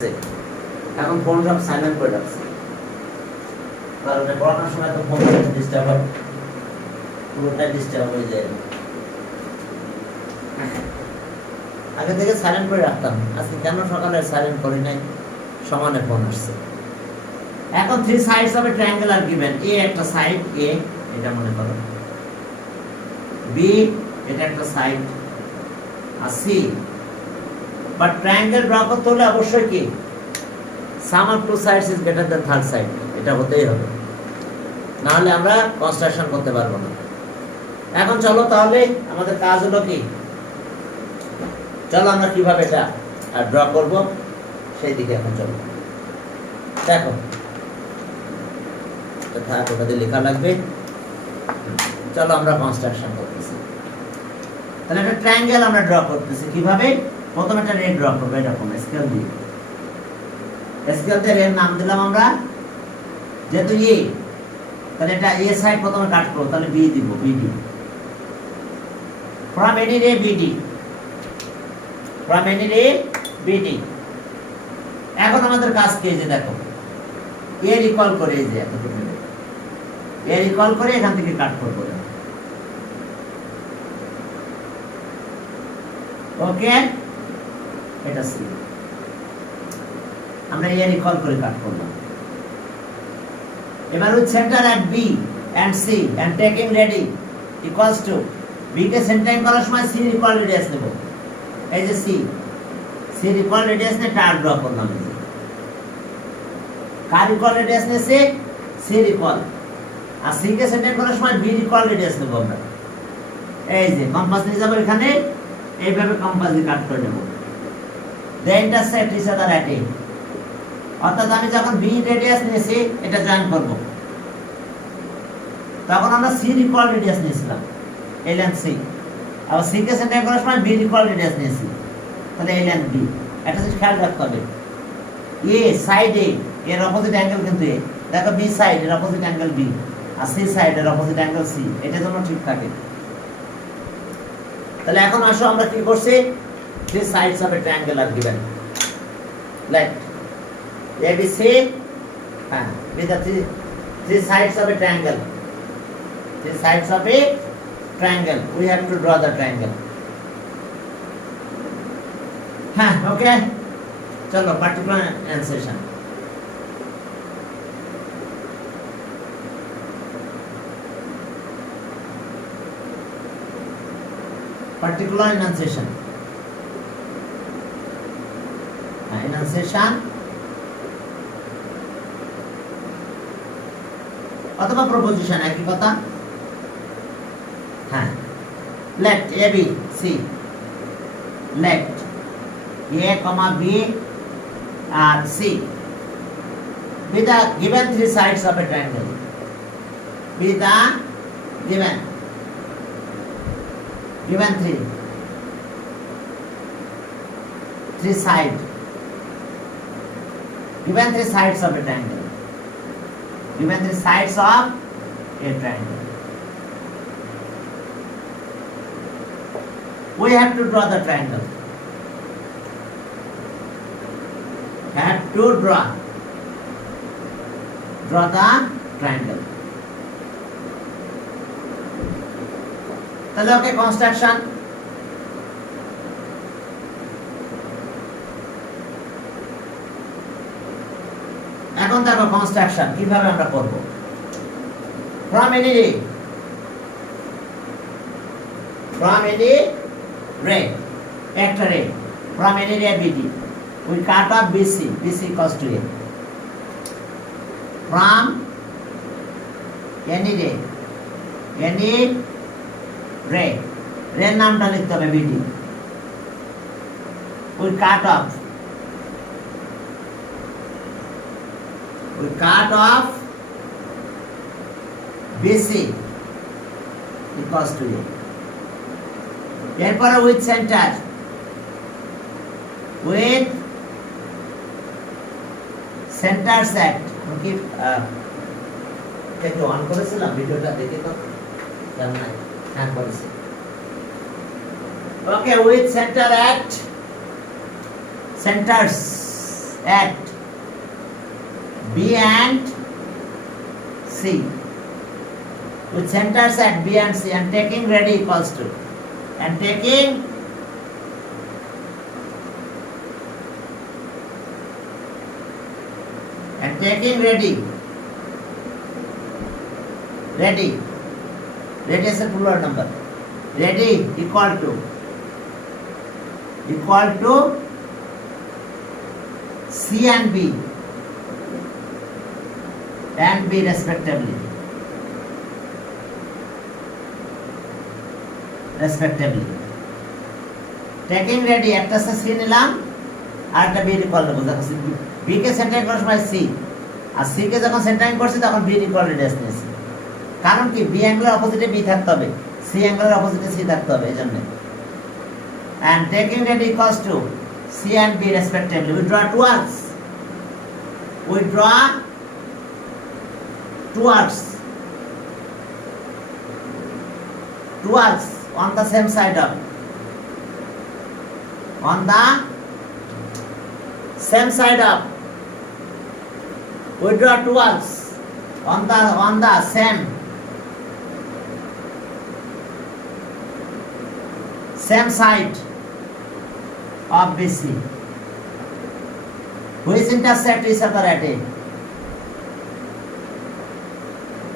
এখন ফোন সব সাইলেন্ট করে রাখছে, কারণ পড়ানোর সময় তো ফোন ডিস্টার্ব হয়, পুরোটাই ডিস্টার্ব হয়ে যায়। আগে থেকে সাইলেন্ট করে রাখতাম, আজকে কেন সকালে সাইলেন্ট করি নাই, সমানে ফোন আসছে। এখন three sides of a triangle are given. A একটা সাইড, এ এটা মনে করো, বি এটা একটা সাইড, আর সি। বাট ট্রায়াঙ্গেল ড্র করতে হলে অবশ্যই কি sum of two sides is better than third side, এটা হতেই হবে, না হলে আমরা কনস্ট্রাকশন করতে পারবো না। এখন চলো তাহলে আমাদের কাজ হলো কি, চলো আমরা কিভাবে এটা ড্র করব সেই দিকে এখন চলো। দেখো ওটাতে লেখা লাগবে, চলো আমরা কনস্ট্রাকশন করতেছি। তাহলে একটা ট্রায়াঙ্গেল আমরা ড্র করতেছি কিভাবে, প্রথমে একটা রে ড্র করবো এরকম স্কেল দিয়ে। স্কেল দিয়ে রের নাম দিলাম আমরা, যেহেতু এ, তাহলে এটা এ সাইড প্রথমে কাট করব, তাহলে বি দিব, BD. From any ray BD, from any ray BD. এখন আমাদের কাজ কি, যে দেখো এ রিকল করে, এই যে এতটুকু এ রিকল করে এখান থেকে কাট করব। ওকে, এটা সি, আমরা এ রিকল করে কাট করলাম। এবার with centre at B and C and taking radii equals to, B কে সেন্টারিং করার সময় সি রিকল রেডিয়াস নেব, এই যে সি, সি রিকল রেডিয়াস নে টার ড্র করলাম। এই যে কার রিকল রেডিয়াস নেছে, সি রিকল, আর সি কে সেন্টারিং করার সময় বি রিকল রেডিয়াস নেব আমরা। এই যে কম্পাস নিয়ে যাব এখানে, এইভাবে কম্পাস দিয়ে কাট করে নেব। দে ইন্টারসেক্ট ইচ আদার এট এ, অর্থাৎ আমি যখন বি রেডিয়াস নিয়েছি এটা জয়েন করব, তখন আমরা সি রিকল রেডিয়াস নিয়েছিলাম, এল এন্ড সি, আবার সি কে সেন্টার করার সময় বি রিকল রেডিয়াস নিয়েছি, তাহলে এল এন্ড বি। একটা জিনিস খেয়াল রাখতে হবে, এ সাইড এ এর অপোজিট অ্যাঙ্গেল কিন্তু এ, দেখো বি সাইড এর অপোজিট অ্যাঙ্গেল বি, আর সি সাইড এর অপোজিট অ্যাঙ্গেল সি, এটা যেন ঠিক থাকে। তাহলে এখন আসো আমরা কি করছি, three sides of a triangle are given, like ABC, with the three sides of a triangle. Three sides of a triangle. We have to draw the triangle. Okay. Chalo, particular enunciation. Particular enunciation. Enunciation. অথবা proposition একই কথা। হ্যাঁ, let A B C, let A comma B আর C be the given three sides of a triangle, be the given three sides of a triangle, given the sides of a triangle. We have to draw the triangle. Have to draw the triangle. তাহলে ওকে কনস্ট্রাকশন। এখন দেখো কনস্ট্রাকশন কিভাবে আমরা করব। From any ray, একটা ray, from any ray BD, we cut off BC, BC equals to A. From any ray, রের নামটা লিখতে হবে BD, we cut off BC equals to A. এরপরে উইথ সেন্টার, সেট, কি একটু অন করেছিলাম ভিডিওটা দেখে তো জানা নাই, হ্যাঁ করেছি। Okay, with centre at centers at B and C with centers at B and C and taking ready equals to and taking ready is a plural number. Ready equal to C and B respectively. Taking ready একটা সে C নিলাম আর একটা B equal দেবো। দেখো B কে centering করার সময় C আর C কে যখন সেন্টারিং করছি তখন B ইকুয়াল রেডিয়াস নিয়েছি। কারণ কি B অ্যাঙ্গেলের অপোজিটে B থাকতে হবে, C অ্যাঙ্গেলের অপোজিটে C থাকতে হবে, এইজন্য। And taking ready equals to C and B respectively. We draw two arcs. Two arcs on the same side of. On the same side of. We draw two arcs on the same side of BC, which intersect each other at A.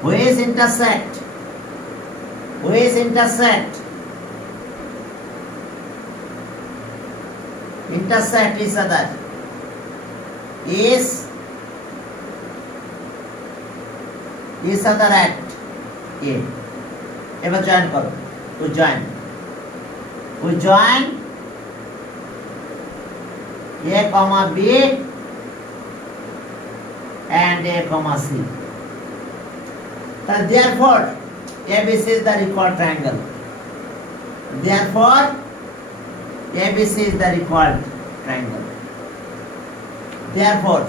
Which intersect each other is at A. এবার জয়েন করো। We join A comma B and A comma C. Therefore, ABC is the required triangle. Therefore, ABC is the required triangle. Therefore,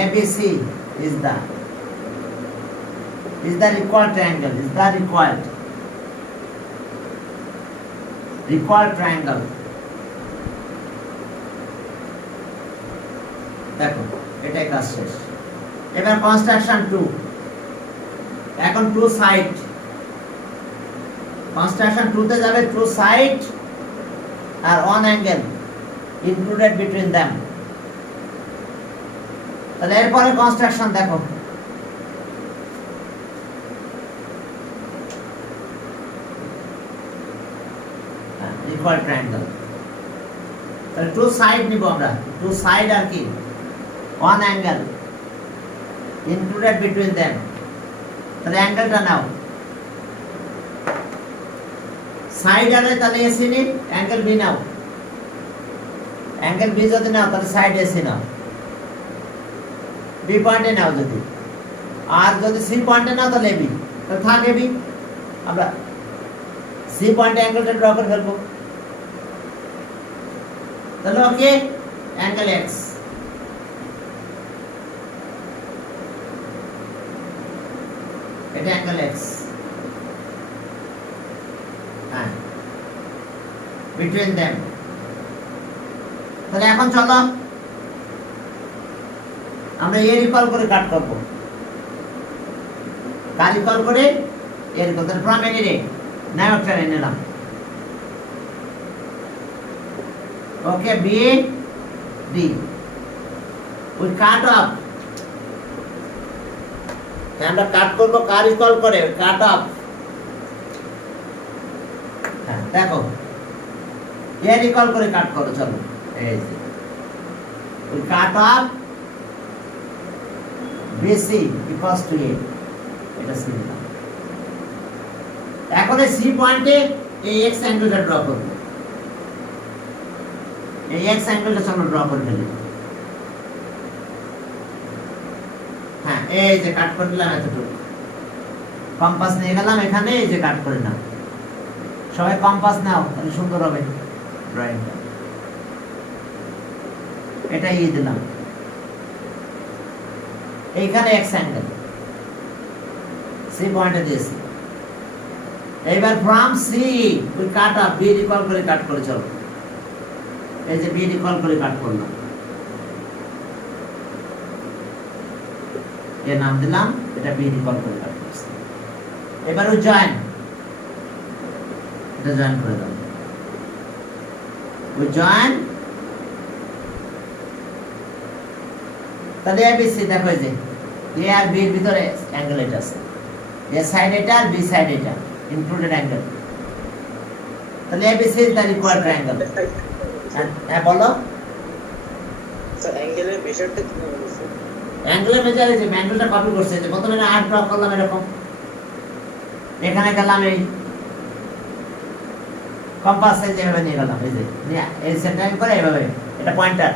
ABC is the required triangle. Is the required triangle. দেখো এটাই কাজ শেষ। এবার কনস্ট্রাকশন 2। এখন two side construction 2 তে যাবে two side আর on angle included between them. তাহলে এরপরে কনস্ট্রাকশন দেখো। Equal triangle. তাহলে টু সাইড নিব আমরা। টু সাইড আর কি one angle included between them. তাহলে অ্যাঙ্গেলটা নাও। সাইড আলে তাহলে এসি নি, অ্যাঙ্গেল বি নাও। অ্যাঙ্গেল বি যদি নাও তাহলে সাইড এসি নাও। বি পয়েন্টে নাও যদি, আর যদি সি পয়েন্টে নাও তাহলে এবি। তাহলে থাক এবি। আমরা সি পয়েন্টে অ্যাঙ্গেলটা ড্র করে ফেলবো। তাহলে ওকে অ্যাঙ্গেল এক্স। এটা অ্যাঙ্গেল এক্স। হ্যাঁ, বিটুইন देम। তাহলে এখন চলো আমরা এর ইকুয়াল করে কাট করব। কার ইকুয়াল করে? এর ইকুয়াল। তাহলে ফ্রম এনি রে নাও একটা রে নিলাম। Okay, B D we cut off. আমরা কাট করব কার ইকুয়াল করে? Cut off. হ্যাঁ দেখো এর ইকুয়াল করে কাট করো। চলো এই যে we cut off BC equals to A। এটা সি দিলাম। এখন এই সি পয়েন্টে এই এক্স অ্যাঙ্গেলটা ড্র করব। এই এক্স অ্যাঙ্গেলটা আমরা ড্র করে ফেলি। হ্যাঁ, এই যে কাট করে দিলাম এতটুকু। কম্পাস নিয়ে গেলাম এখানে, এই যে কাট করে নাও। সবাই কম্পাস নাও, তাহলে সুন্দর হবে ড্রয়িংটা। এটাই দিলাম। এইখানে এক্স অ্যাঙ্গেল সি পয়েন্টে দিয়েছি। এবার ফ্রম সি ওই কাট অফ বি রিকল করে কাট করে চলো, এই যে বি রিকল করে কাট করলাম, এর নাম দিলাম, এটা বি রিকল করে কাট করছি। এবার ওই জয়েন, এটা জয়েন করে দাও, ওই জয়েন। তাহলে এবিসি দেখো এই যে এ আর বি এর ভিতরে অ্যাঙ্গেল এটা আছে, এ সাইড এটা আর বি সাইড এটা ইনক্লুডেড অ্যাঙ্গেল। তাহলে ABC is the required triangle. হ্যাঁ বলো স্যার অ্যাঙ্গেলের মেজারটা কি বলছেন? অ্যাঙ্গেলের মেজার এই যে অ্যাঙ্গেলটা কপি করছে, যে প্রথমে না আর্ক ড্র করলাম এরকম, এখানে গেলাম এই কম্পাসে যেভাবে নিয়ে গেলাম, এই যে এই সেন্টারিং করে এভাবে, এটা পয়েন্টার,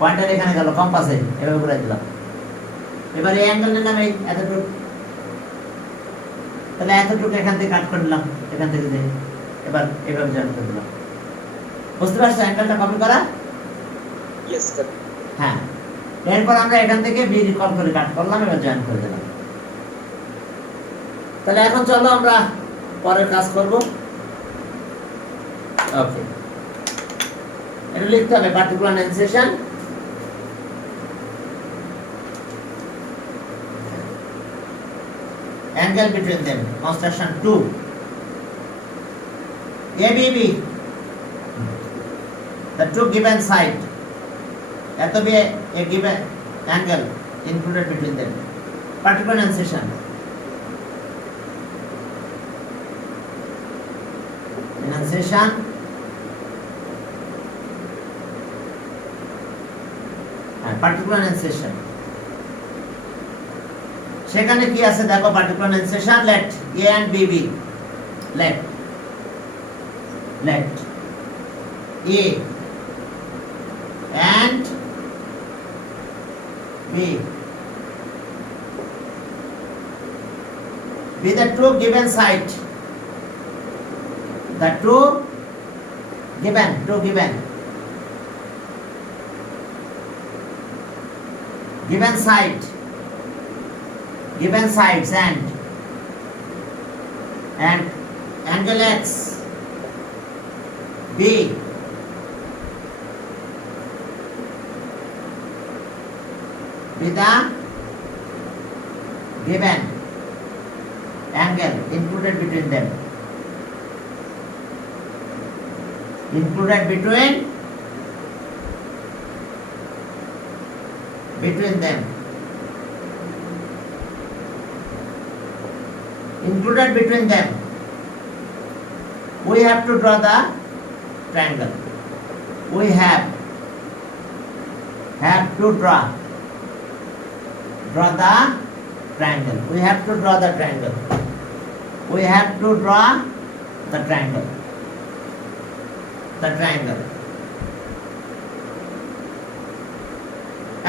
পয়েন্টার এখানে গেল কম্পাসে এভাবে ঘুরে দিলাম। এবার এই অ্যাঙ্গেল নিলাম এই এতটুকু, তাহলে এতটুকু এখান থেকে কাট করে নিলাম, এখান থেকে যে এবার এভাবে জয়েন করে দিলাম। বুঝতে পারছো অ্যাঙ্গেলটা কপি করা? Yes sir. হ্যাঁ, এরপর আমরা এখান থেকে বি রিকল করে কাট করলাম, এবার জয়েন করে দিলাম। তাহলে এখন চলো আমরা পরের কাজ করব। ওকে, এটা লিখতে হবে পার্টিকুলার এনসেশন angle between them, construction 2 ABB, the two given side, that to be a given angle included between them, particular incision, incision and particular incision। সেখানে কি আছে দেখো, particular enunciation let A and B B, let A and B be the two given side, the two given given sides and angle x b with the given angle included between them, included between them, included between them, we have to draw the triangle, we have to draw the triangle, we have to draw the triangle, we have to draw the triangle,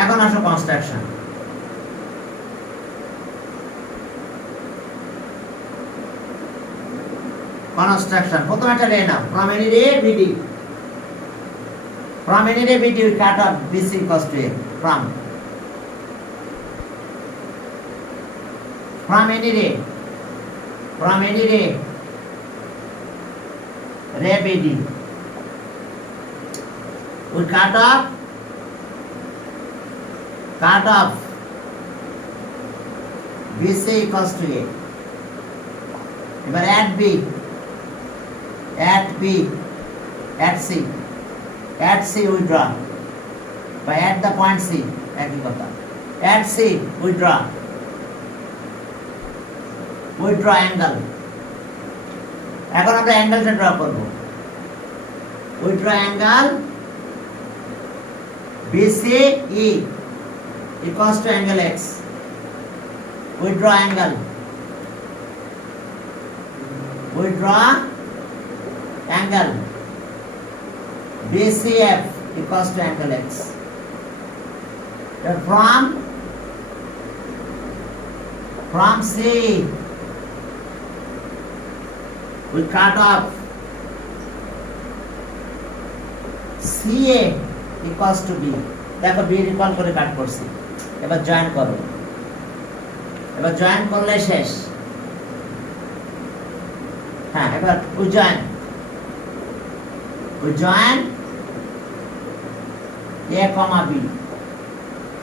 এখন আসো construction. Construction প্রথমে একটা রে নাও, from any ray BD, from any ray BD we cut off BC equals to A, from any ray BD we cut off BC equals to A। এবার at B, at C we draw, by at the point C একই কথা, at C we draw angle। এখন আমরা অ্যাঙ্গেলটা ড্র করব, we draw angle BCE equals to angle X, we draw angle BCF equals to angle X। From C we cut off CA equals to B, দেখো B recall করে কাট করছি। এবার জয়েন করো, এবার জয়েন করলে শেষ। হ্যাঁ, এবার we join a comma b,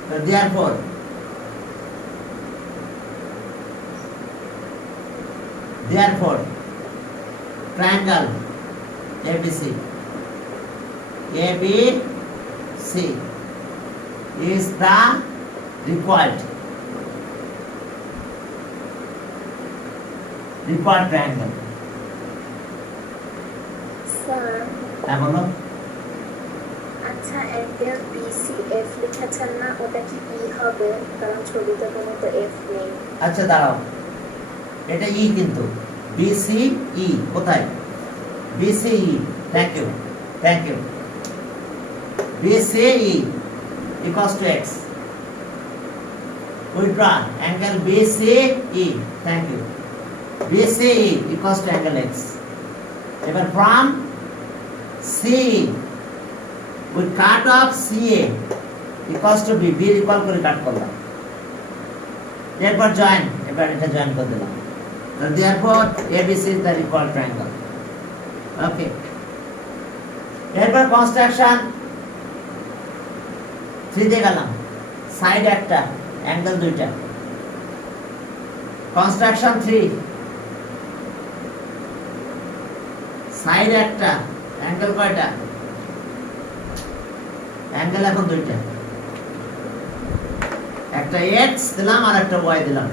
so therefore triangle ABC is the required triangle. Sir হ্যাঁ বলো। আচ্ছা অ্যাঙ্গেল BCF লিখেছেন না, ওটা কি ই হবে? কারণ ছবিতে কোনো তো এফ নেই। আচ্ছা দাঁড়াও, এটা ই কিন্তু BCE কোথায়? BCE, thank you BCE equals to x. We draw angle BCE, thank you. BCE equals to angle x. এবার from C we cut off CA equals to B, B equal করে কাট করলাম, এরপর জয়েন, এবার এটা জয়েন করে দিলাম, so therefore ABC is the required triangle. ওকে, এরপর কনস্ট্রাকশন 3 দিয়ে গেলাম, সাইড একটা, অ্যাঙ্গেল দুইটা, কনস্ট্রাকশন 3, সাইড একটা, অ্যাঙ্গেল কয়টা? অ্যাঙ্গেল এখন দুইটা, একটা x দিলাম আর একটা y দিলাম,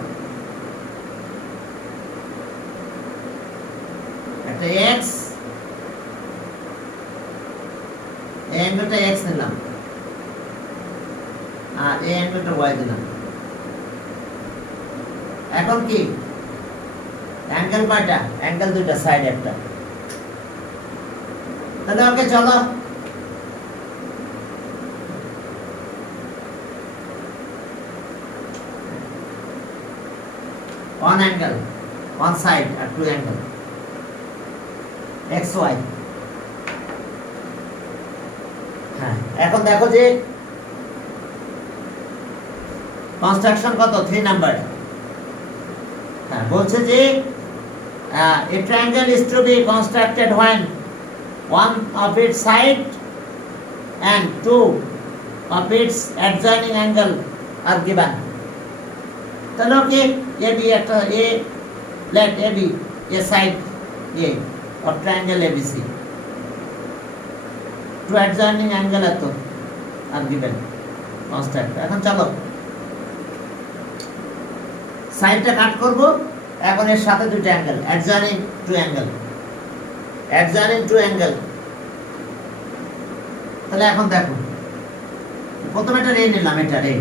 একটা x, এই অ্যাঙ্গেলটা x নিলাম আর এই অ্যাঙ্গেলটা y দিলাম। এখন কি অ্যাঙ্গেল কয়টা? অ্যাঙ্গেল দুইটা, সাইড একটা। তাহলে ওকে চলো one angle, one side আর two angle, XY। হ্যাঁ, এখন দেখো যে কনস্ট্রাকশন কত? 3 নাম্বার। হ্যাঁ, বলছে যে a triangle is to be constructed when one of its side and two of its adjoining angle are given. তাহলে ওকে AB একটা A, let AB a side A of triangle ABC, two adjoining angle এত are given, construct। এখন চলো সাইডটা কাট করব, এখন এর সাথে দুটো অ্যাঙ্গেল, adjoining two angle, তাহলে এখন দেখো প্রথমে এটা রে নিলাম, এটা রে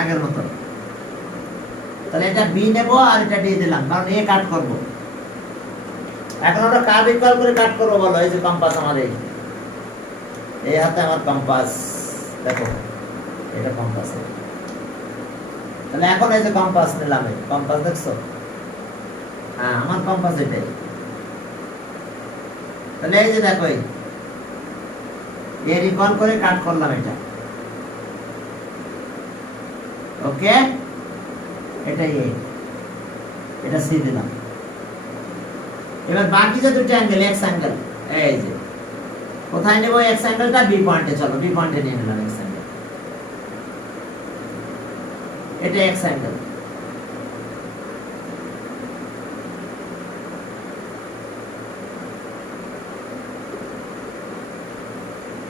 আগের মতো, তাহলে এটা বি নেব আর এটা ডি দিলাম, কারণ এ কাট করব। এখন আমরা কার্ভ ইকুয়াল করে কাট করব, বলো। এই যে কম্পাস আমার, এই হাতে আমার কম্পাস, দেখো এটা কম্পাস। তাহলে এখন এই যে কম্পাস নিলাম, এই কম্পাস দেখছো? হ্যাঁ, আমার কম্পাস এটাই। তাহলে এই যে দেখো, এর ইকুয়াল করে কাট করলাম এটা, ওকে। এটাই এটা সি দিলাম। এবার বাকি যে দুটো অ্যাঙ্গেল, এক্স অ্যাঙ্গেল, এই যে কোথায় নেব এক্স অ্যাঙ্গেলটা? বি পয়েন্টে। চলো বি পয়েন্টে নিয়ে নিলাম এক্স অ্যাঙ্গেল, এটা এক্স অ্যাঙ্গেল।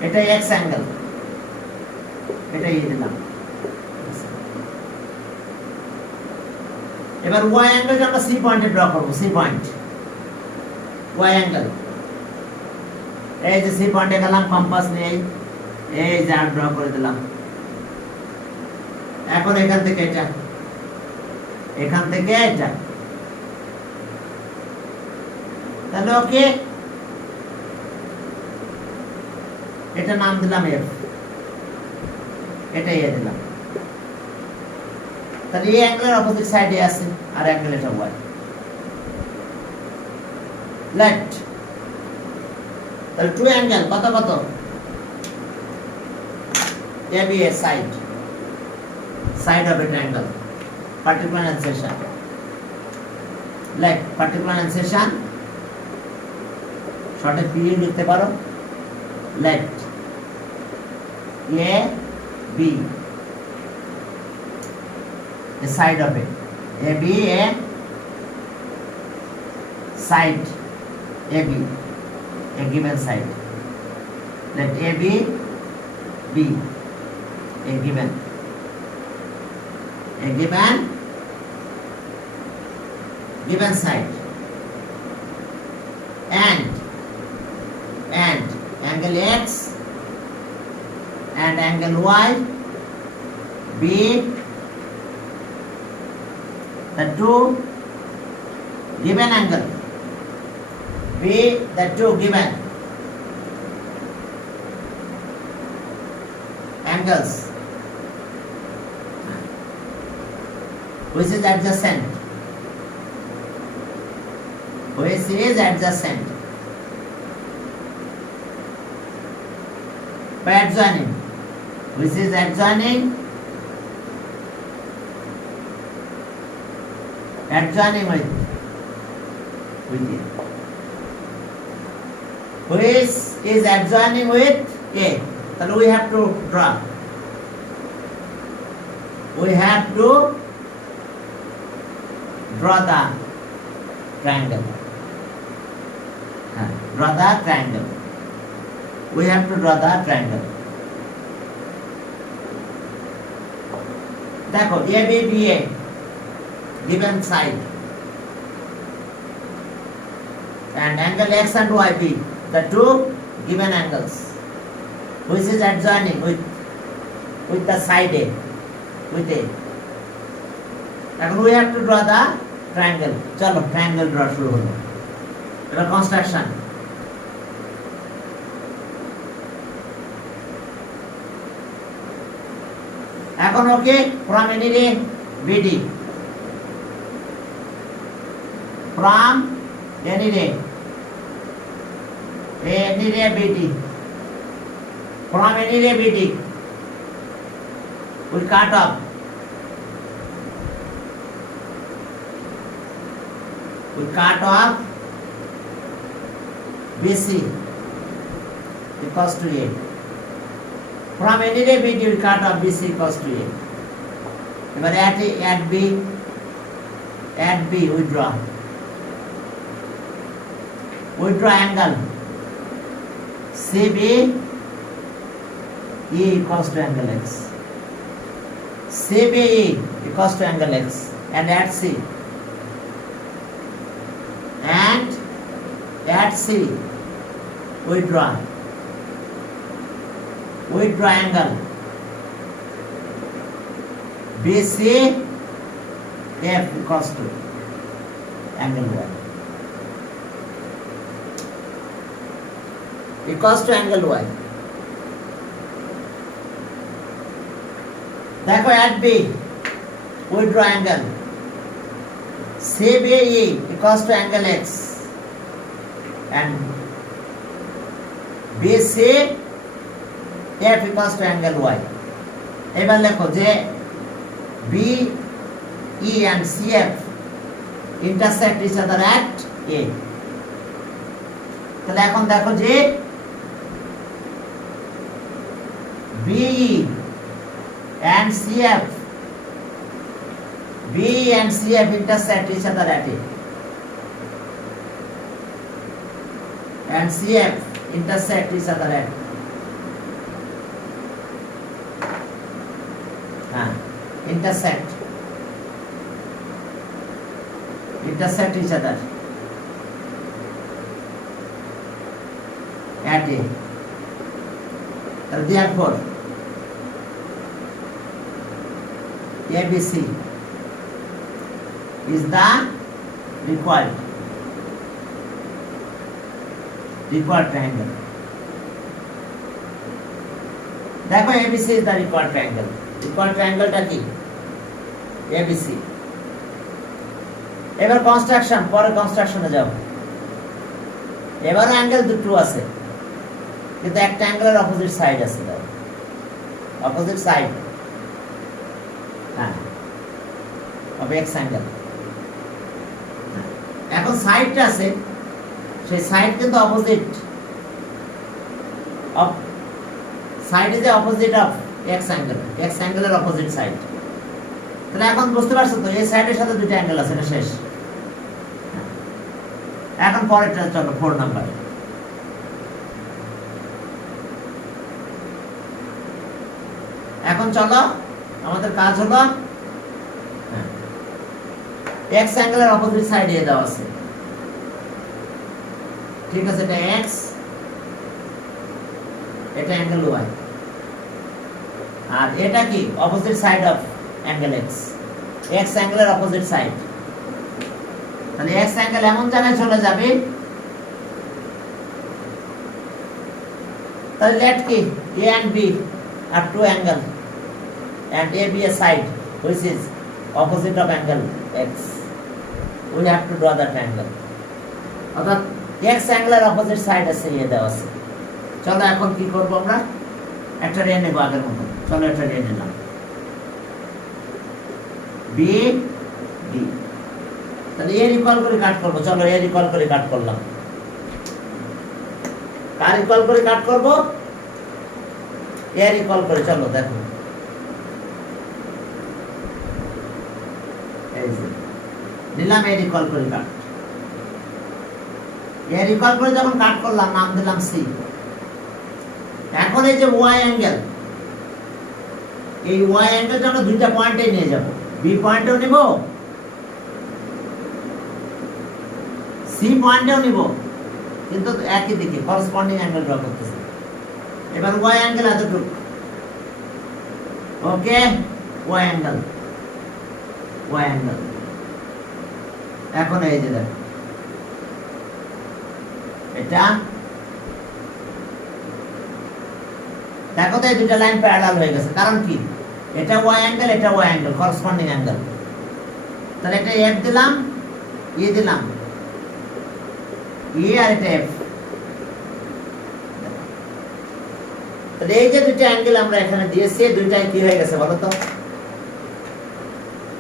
এটা এক্স অ্যাঙ্গেল, এটাই দিলাম। এবার ওয়াই অ্যাঙ্গেলটা আমরা সি পয়েন্টে ড্র করব, সি পয়েন্ট, ওয়াই অ্যাঙ্গেল। এই যে সি পয়েন্টে গেলাম কম্পাস নিয়ে, এই যে আর ড্র করে দিলাম। এখন এখান থেকে এটা, এখান থেকে এটা, তাহলে ওকে এটা নাম দিলাম এফ, এটা এ দিলাম। তাহলে এই অ্যাঙ্গেলের অপোজিট সাইডে আছে আর অ্যাঙ্গেল এটা ওয়াই। লেট, তাহলে টু অ্যাঙ্গেল কত কত? A B A side, side of a triangle, particular insertion. Like particular অ্যানসেশন শর্টে পি লিখতে পারো let A B a side of it a b a side a b a given side let a b b a given side and angle x and angle y b the two given angle b the two given angles which is adjacent by adjoining which is adjoining with it which is adjoining with a then we have to draw the triangle we have to draw the triangle देखो a b b a given side and angle x and y b the two given angles which is adjoining with the side a with a and we have to draw the triangle चलो triangle draw शुरू होगा এটা construction এখন ওকে from any ray bd from any ray bd from any ray bd we cut off BC equals to A. From any ray BD we cut off BC equals to A. এবার at B we draw angle CB E equals to angle X. CBE equals to angle X and at C we draw angle BC F equals to angle Y देखो at B we draw angle CBE equals to angle X and BC F equals to angle Y এবার লেখো যে BE and CF intersect each other at A তাহলে এখন দেখো যে BE and CF intersect each other at A and CF intersect each other at intersect each other at A. Therefore ABC is the required triangle. देखो ABC is the required triangle. Required triangle টা কি? ABC. এবার কনস্ট্রাকশন পরে কনস্ট্রাকশনে যাব। এবার অ্যাঙ্গেল দুটো আছে কিন্তু একটা অ্যাঙ্গেলের অপোজিট সাইড আছে দাও অপোজিট সাইড হ্যাঁ অফ এক্স অ্যাঙ্গেল এখন সাইডটা আছে, সেই সাইড কিন্তু opposite of side is opposite of X অ্যাঙ্গেলের অপোজিট সাইড। তাহলে এখন বুঝতে পারছো তো, এই সাইডের সাথে দুটো অ্যাঙ্গেল আছে, এটা শেষ। এখন পরেরটা চলো 4 নাম্বার। এখন চলো আমাদের কাজ হলো এক্স অ্যাঙ্গেলের অপোজিট সাইডে দেওয়া আছে, ঠিক আছে? এটা এক্স, এটা অ্যাঙ্গেল ওয়াই, আর এটা কি opposite side of angle X, X অ্যাঙ্গেলের অপোজিট সাইড। তাহলে এক্স অ্যাঙ্গেল এমন জায়গায় চলে যাবে, তাহলে লেট কি এ এন্ড বি আর two angle and A be a side which is opposite of angle x. We have to draw that angle. অর্থাৎ x অ্যাঙ্গেলের অপোজিট সাইড আছে এ দেওয়া আছে। চলো এখন কি করব আমরা, একটা রে নেব আগের মতো। চলো একটা রে নিলাম, বি বি। তাহলে এর ইকুয়াল করে কাট করব। চলো এর ইকুয়াল করে কাট করলাম। কার ইকুয়াল করে কাট করব? এর ইকুয়াল করে। চলো দেখো, নিলাম এর ইকুয়াল করে কাট। এর ইকুয়াল করে যখন কাট করলাম, নাম দিলাম সি। এখন এই যে ওয়াই অ্যাঙ্গেল, এই ওয়াই অ্যাঙ্গেলটা আমরা দুইটা পয়েন্টে নিয়ে যাব। বি পয়েন্টেও নিব, সি পয়েন্টেও নিব, কিন্তু একই দিকে করসপন্ডিং অ্যাঙ্গেল ড্র করতেছে। এবার ওয়াই অ্যাঙ্গেল এতটুকু, okay? Y angle, Y angle. এখন এই যে দেখো, এটা দেখো তো এই দুটো লাইন প্যারালাল হয়ে গেছে। কারণ কি, এটা ওয়াই অ্যাঙ্গেল, এটা ওয়াই অ্যাঙ্গেল, করসপন্ডিং অ্যাঙ্গেল। তাহলে এটা এফ দিলাম, ই দিলাম, ই আর এটা এফ। তাহলে এই যে দুটো অ্যাঙ্গেল আমরা এখানে দিয়েছি, দুইটাই কি হয়ে গেছে বলো তো?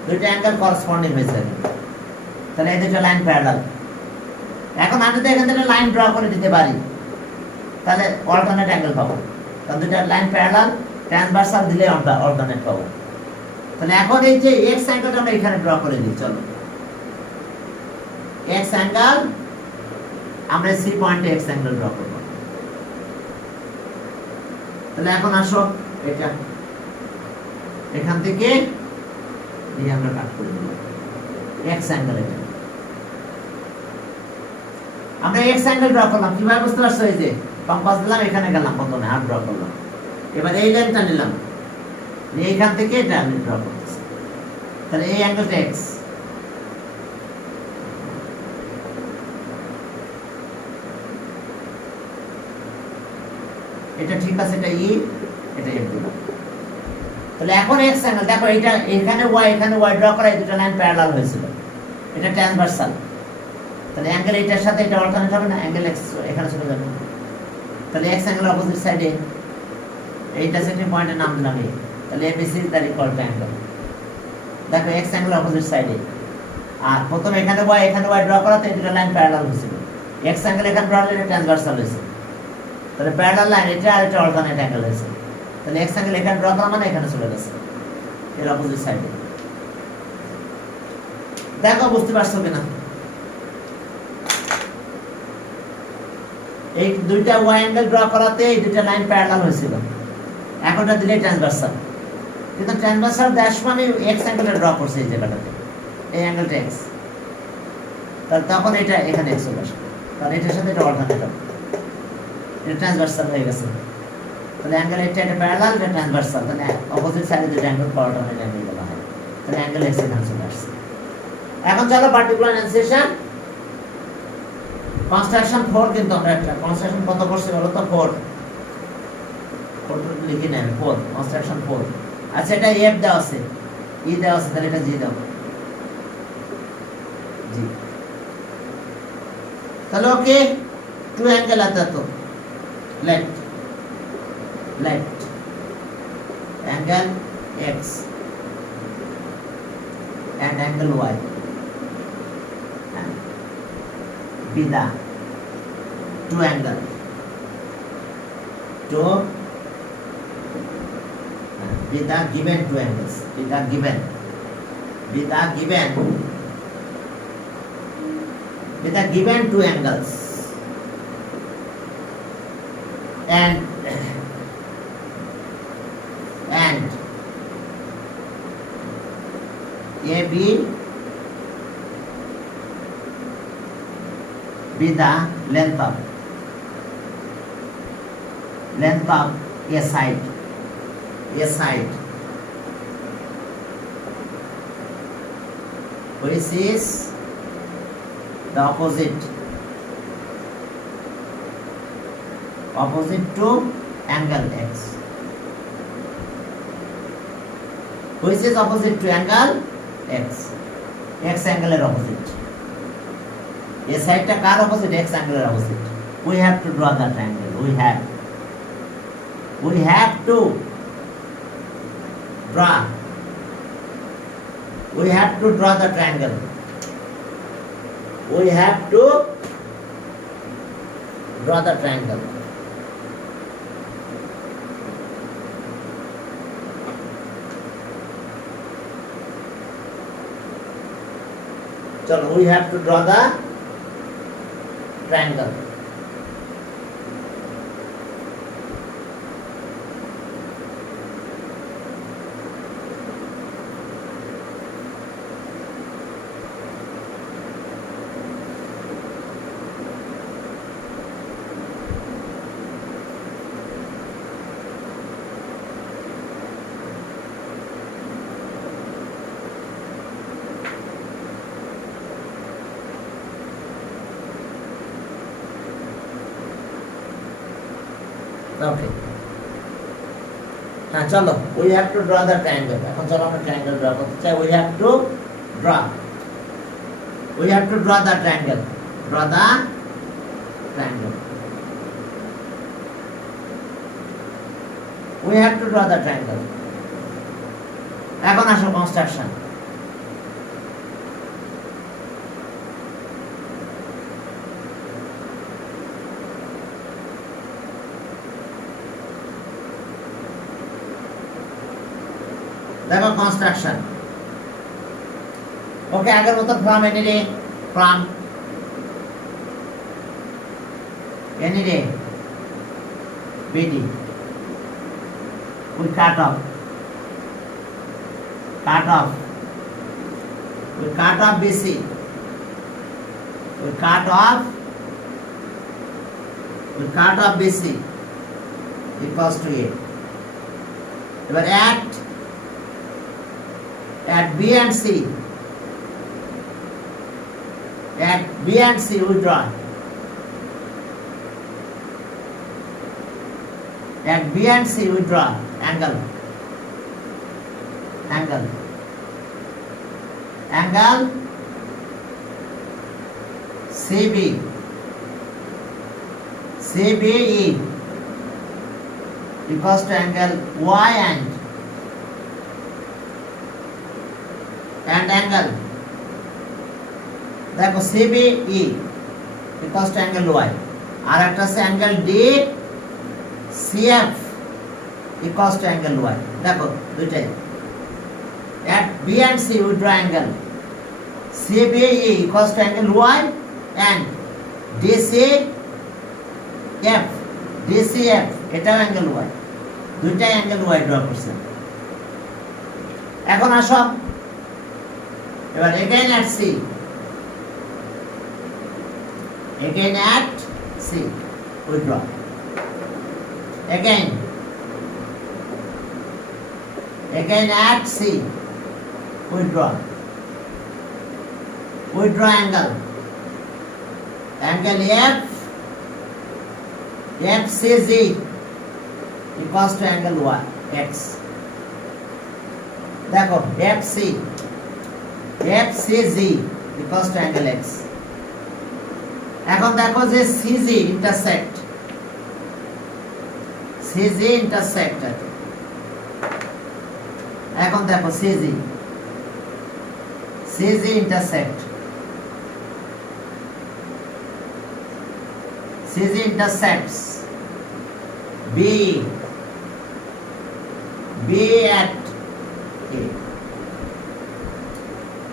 দুইটা অ্যাঙ্গেল করসপন্ডিং হয়েছে। তাহলে এই দুটো লাইন প্যারালাল। এখন আমি যদি এখান থেকে লাইন ড্র করে দিতে পারি, তাহলে অল্টারনেট অ্যাঙ্গেল পাবো। কারণ দুটো লাইন প্যারালাল, ট্রান্সভার্সাল দিলে অল্টারনেট পাবো। তাহলে এখন এই যে এক্স অ্যাঙ্গেলটা আমরা এখানে ড্র করে দিই। চলো এক্স অ্যাঙ্গেল, আমরা সি পয়েন্টে এক্স অ্যাঙ্গেল ড্র করব। তাহলে এখন আসো, এটা এখান থেকে দিয়ে আমরা কাট করে দিলাম এক্স অ্যাঙ্গেল। এটা আমরা এক্স অ্যাঙ্গেল ড্র করলাম, কিভাবে বুঝতে পারছো? এই যে কম্পাস দিলাম, এখানে গেলাম, প্রথমে হাত ড্র করলাম। এবার এই লাইনটা নিলাম, এইখান থেকে এটা আমি ড্র করতেছি। তাহলে এই অ্যাঙ্গেলটা এক্স, এটা ঠিক আছে, এটা ই, এটা এফ দিলাম। তাহলে এখন এক্স অ্যাঙ্গেল দেখো, এটা এখানে ওয়াই ড্র করা, এই দুটো লাইন প্যারালাল হয়েছিল, এটা ট্রান্সভার্সাল। তাহলে অ্যাঙ্গেল এটার সাথে এটা অল্টারনেট হবে না, অ্যাঙ্গেল এক্স এখানে চলে যাবে। তাহলে এক্স অ্যাঙ্গেল অপোজিট সাইডে এইটা সেটিং পয়েন্টের নাম দিলাম এ। তাহলে ABC is the equal to angle. দেখো এক্স অ্যাঙ্গেল অপোজিট সাইডে, আর প্রথম এখানে ওয়াই ড্র করাতে এই দুটো লাইন প্যারালাল হয়েছিল। এক্স অ্যাঙ্গেল এখানে ড্র করলে এটা ট্রান্সভার্সাল হয়েছে। তাহলে প্যারালাল লাইন, এটা আর এটা অল্টারনেট অ্যাঙ্গেল হয়েছে। তাহলে এক্স অ্যাঙ্গেল এখানে ড্র করা মানে এখানে চলে গেছে এর অপোজিট সাইডে। দেখো বুঝতে পারছো কিনা? এই দুইটা ওয়াই অ্যাঙ্গেল ড্র করাতে এই দুইটা লাইন প্যারালাল হয়েছিল, এখনটা দিলে ট্রান্সভার্সাল। কিন্তু ট্রান্সভার্সাল ড্যাশ মানে এক্স অ্যাঙ্গেলে ড্র করছে এই জায়গাটাতে, এই অ্যাঙ্গেলটা এক্স। তাহলে তখন এটা এখানে এক্স চলে আসবে, কারণ এটার সাথে এটা অল্টারনেট হবে, এটা ট্রান্সভার্সাল হয়ে গেছে। তাহলে অ্যাঙ্গেল এটা প্যারালাল, এটা ট্রান্সভার্সাল। তাহলে অপোজিট সাইডে দুটো অ্যাঙ্গেল অল্টারনেট অ্যাঙ্গেল বলা হয়। তাহলে অ্যাঙ্গেল এক্স এখানে চলে আসছে। এখন চলো পার্টিকুলার অ্যান্সার কনস্ট্রাকশন 4। কিন্তু আমরা একটা কনস্ট্রাকশন কত করছি বলো তো? 4 লিখে নেন, 4 কনস্ট্রাকশন 4। আচ্ছা, এটা এফ দেওয়া আছে, ই দেওয়া আছে, তাহলে এটা জি দাও, জি। তাহলে ওকে, টু অ্যাঙ্গেল आता तो left angle x and angle y, be the two angle to be the given two angles, be the given two angles, and AB be the length of a side, which is the opposite to angle x, which is opposite to angle x angle er opposite. A side ta kar opposite? X angle er opposite. We have to draw the triangle. We have to draw the triangle. We have to draw the triangle. So we have to draw the triangle. Okay. হ্যাঁ চলো, we have to draw the triangle. এখন চলো আমরা triangle draw করতে চাই. We have to draw the triangle. Draw the triangle. We have to draw the triangle. এখন আসো construction. দেখো কনস্ট্রাকশন। ওকে, আগের মতো ফ্রম এনি রে, from any ray BD we cut off BC, we cut off BC equals to A. এবার at B and C, we draw. At B and C we draw angle CBE equals to angle Y and angle, দেখো CBE equals to angle Y, আর একটা আছে angle DCF equals to angle Y. দেখো দুইটাই at B and C we draw angle CBE equals to angle Y and DCF এটাও angle Y, দুইটাই angle Y draw করছে। এখন আসো এবার again at C we draw again at C we draw angle FCG equals to angle Y X. দেখো FCG equals to angle X. এখন দেখো যে CG intersect এখন দেখো CG CG intersects B at A.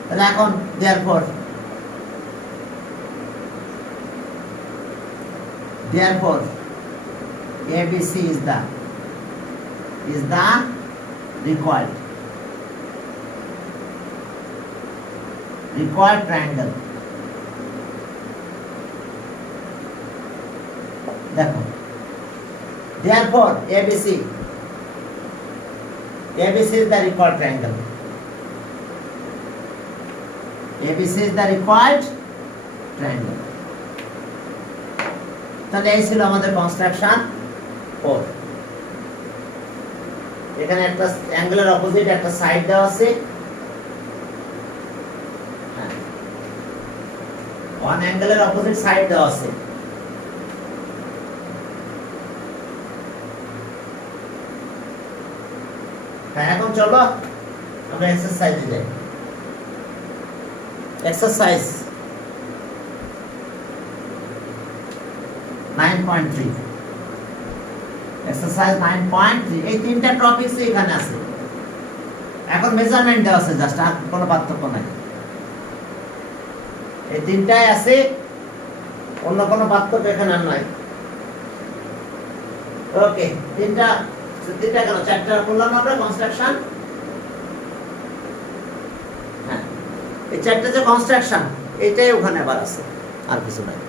তাহলে এখন therefore ABC is the required triangle. দেখো therefore ABC is the required triangle. ABC is the required triangle. তাহলে এই ছিল আমাদের কনস্ট্রাকশন 4। এখানে একটা অ্যাঙ্গেলের অপোজিট একটা সাইড দেওয়া আছে, ওয়ান অ্যাঙ্গেলের অপোজিট সাইড দেওয়া আছে। এখন চলো আমরা এক্সারসাইজে যাই। এক্সারসাইজ 9.3 এক্সারসাইজ 9.3 এই তিনটা টপিকস এখানে আছে। এখন মেজারমেন্ট দেওয়া আছে, জাস্ট আর কোনো পার্থক্য নাই, এই তিনটাই আছে, অন্য কোনো পার্থক্য এখানে আর নাই। ওকে, তিনটা কেন চারটা করলাম আমরা কনস্ট্রাকশন। হ্যাঁ, এই চারটা যে কনস্ট্রাকশন এটাই ওখানে আবার আছে, আর কিছু নাই।